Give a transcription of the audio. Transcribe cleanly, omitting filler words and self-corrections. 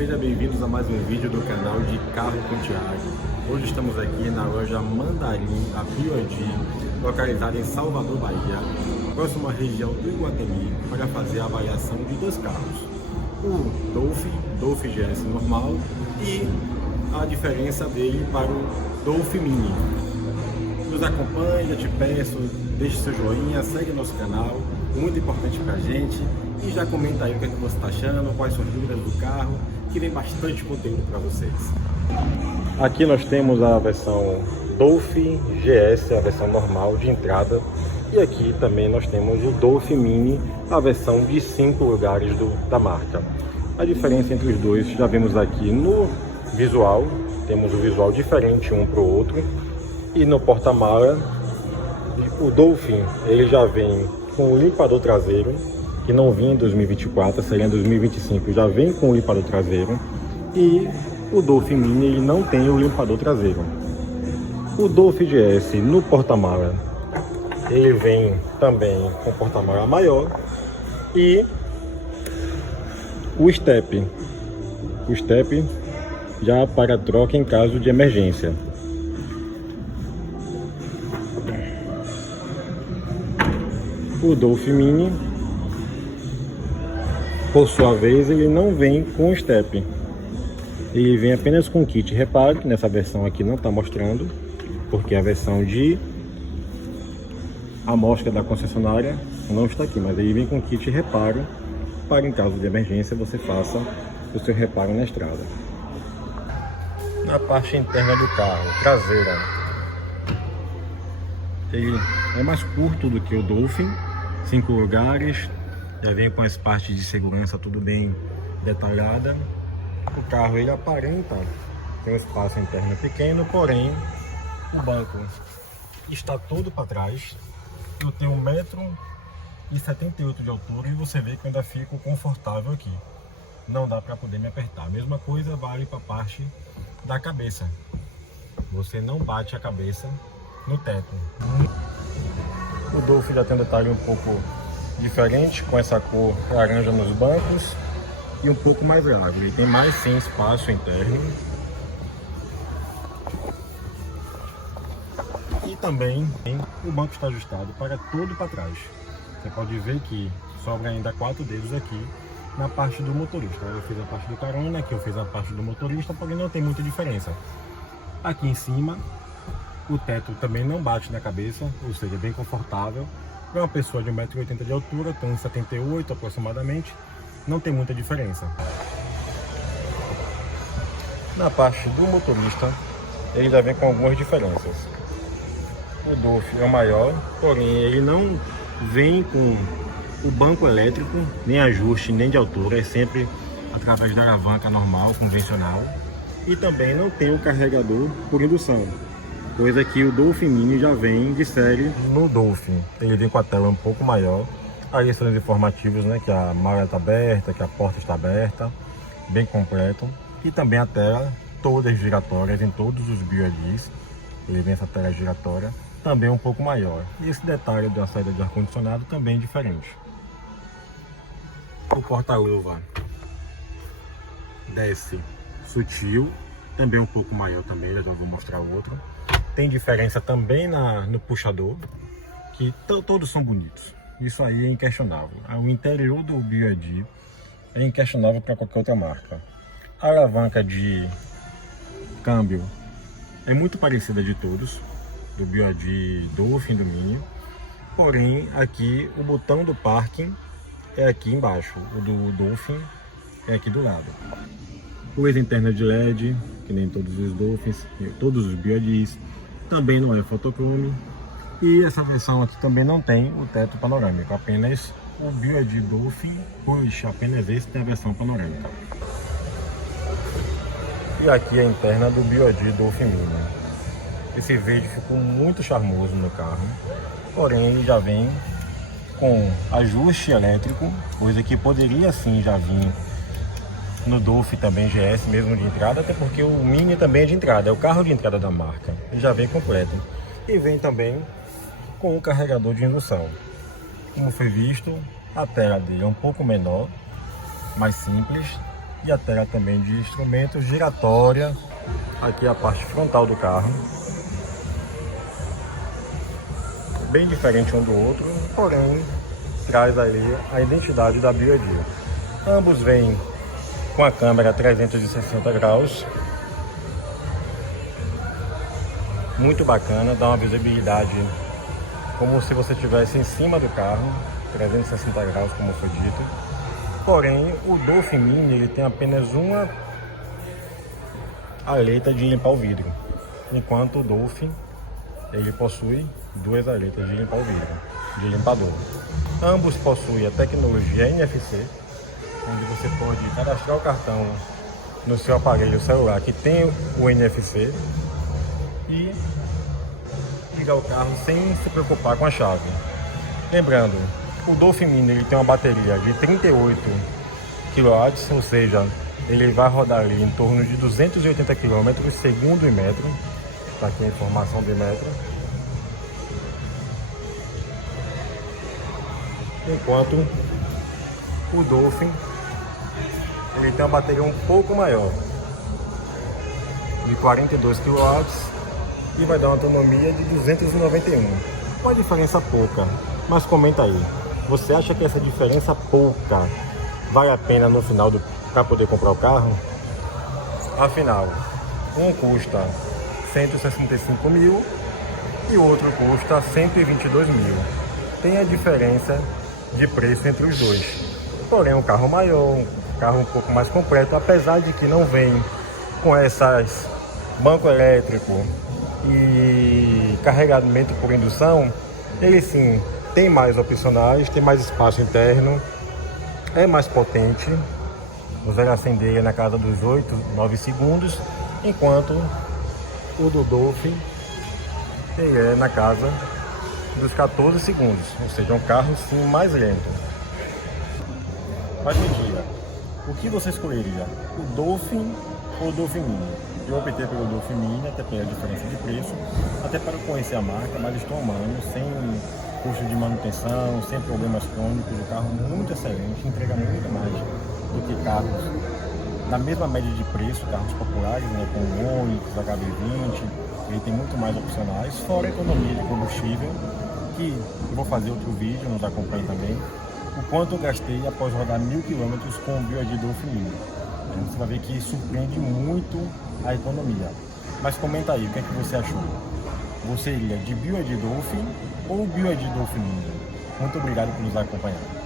sejam bem-vindos a mais um vídeo do canal de Carro com Thiago. Hoje estamos aqui na loja Mandarim, a BYD, localizada em Salvador, Bahia, próximo à região do Iguatemi, para fazer a avaliação de dois carros, o Dolphin GS normal e a diferença dele para o Dolphin Mini. Nos acompanhe, eu te peço, deixe seu joinha, segue nosso canal, muito importante pra gente, e já comenta aí o que você está achando, quais são as dúvidas do carro, que vem bastante conteúdo para vocês. Aqui nós temos a versão Dolphin GS, a versão normal de entrada, e aqui também nós temos o Dolphin Mini, a versão de 5 lugares da marca. A diferença entre os dois já vemos aqui no visual, temos o visual diferente um para o outro, e no porta-mala o Dolphin ele já vem com o limpador traseiro, que não vinha em 2024, seria em 2025, já vem com o limpador traseiro, e o Dolphin Mini ele não tem o limpador traseiro. O Dolphin GS no porta-mala ele vem também com porta-mala maior, e o step já para troca em caso de emergência. O Dolphin Mini, por sua vez, ele não vem com step, ele vem apenas com kit reparo. Nessa versão aqui não está mostrando, porque a versão de amostra da concessionária não está aqui, mas ele vem com kit reparo para, em caso de emergência, você faça o seu reparo na estrada. Na parte interna do carro, traseira, ele é mais curto do que o Dolphin, 5 lugares, já vem com as partes de segurança tudo bem detalhada. O carro ele aparenta ter um espaço interno pequeno, porém o banco está todo para trás. Eu tenho 1,78 m de altura e você vê que eu ainda fico confortável aqui, não dá para poder me apertar. A mesma coisa vale para a parte da cabeça, você não bate a cabeça no teto. O Dolphin já tem um detalhe um pouco diferente, com essa cor laranja nos bancos e um pouco mais largo. Ele tem mais sim espaço interno. E também o banco está ajustado para todo para trás. Você pode ver que sobra ainda 4 dedos aqui na parte do motorista. Eu fiz a parte do carona, aqui eu fiz a parte do motorista, porém não tem muita diferença. Aqui em cima o teto também não bate na cabeça, ou seja, bem confortável. Para uma pessoa de 1,80 m de altura, tem 1,78 m aproximadamente, não tem muita diferença. Na parte do motorista, ele já vem com algumas diferenças. O Dolphin é o maior, porém ele não vem com o banco elétrico, nem ajuste, nem de altura, é sempre através da alavanca normal, convencional. E também não tem o carregador por indução, coisa que o Dolphin Mini já vem de série. No Dolphin ele vem com a tela um pouco maior, aí são os informativos, né, que a mala está aberta, que a porta está aberta, bem completo. E também a tela, todas giratórias em todos os BYDs, ele vem essa tela giratória, também um pouco maior. E esse detalhe da saída de ar-condicionado também diferente. O porta-luva desce sutil, também um pouco maior também, já vou mostrar o outro. Tem diferença também no puxador, que todos são bonitos. Isso aí é inquestionável. O interior do BYD é inquestionável para qualquer outra marca. A alavanca de câmbio é muito parecida de todos, do BYD, Dolphin, do Mini. Porém, aqui o botão do parking é aqui embaixo, o do Dolphin é aqui do lado. Luz interna de LED, que nem todos os Dolphins, todos os BYDs. Também não é fotochrome, e essa versão aqui também não tem o teto panorâmico, apenas o BYD Dolphin Push, apenas esse tem a versão panorâmica. E aqui a interna do BYD Dolphin Mini. Esse verde ficou muito charmoso no carro, porém ele já vem com ajuste elétrico, coisa que poderia sim já vir no Dolphin também GS mesmo de entrada, até porque o Mini também é de entrada, é o carro de entrada da marca, ele já vem completo. E vem também com o carregador de indução. Como foi visto, a tela dele é um pouco menor, mais simples, e a tela também de instrumentos giratória. Aqui a parte frontal do carro, bem diferente um do outro, porém traz ali a identidade da BYD. Ambos vêm com a câmera 360 graus, muito bacana, dá uma visibilidade como se você estivesse em cima do carro, 360 graus como foi dito. Porém, o Dolphin Mini ele tem apenas uma aleta de limpar o vidro, enquanto o Dolphin ele possui duas aletas de limpar o vidro, de limpador. Ambos possuem a tecnologia NFC, onde você pode cadastrar o cartão no seu aparelho celular que tem o NFC e ligar o carro sem se preocupar com a chave. Lembrando, o Dolphin Mini ele tem uma bateria de 38 kW, ou seja, ele vai rodar ali em torno de 280 km segundo o metro. Está aqui a informação do metro. Enquanto o Dolphin ele tem uma bateria um pouco maior, de 42 kW, e vai dar uma autonomia de 291. Uma diferença pouca, mas comenta aí, você acha que essa diferença pouca vale a pena no final para poder comprar o carro? Afinal, um custa 165 mil e o outro custa 122 mil. Tem a diferença de preço entre os dois. Porém, um carro maior, um carro um pouco mais completo, apesar de que não vem com essas banco elétrico e carregamento por indução, ele sim tem mais opcionais, tem mais espaço interno, é mais potente. O 0 a 100 dele é na casa dos 8, 9 segundos, enquanto o do Dolphin ele é na casa dos 14 segundos, ou seja, um carro sim mais lento. Mas me diga, o que você escolheria? O Dolphin ou o Dolphin Mini? Eu optei pelo Dolphin Mini, até pela diferença de preço, até para conhecer a marca, mas estou amando, sem custo de manutenção, sem problemas crônicos, o carro muito excelente, entrega muito mais do que carros na mesma média de preço, carros populares, né, como o Onix, HB20, ele tem muito mais opcionais, fora a economia de combustível, que eu vou fazer outro vídeo, nos acompanhe também, o quanto eu gastei após rodar 1000 km com o BYD Dolphin Mini. Então, você vai ver que surpreende muito a economia. Mas comenta aí, o que é que você achou? Você iria de BYD Dolphin ou BYD Dolphin Mini? Muito obrigado por nos acompanhar.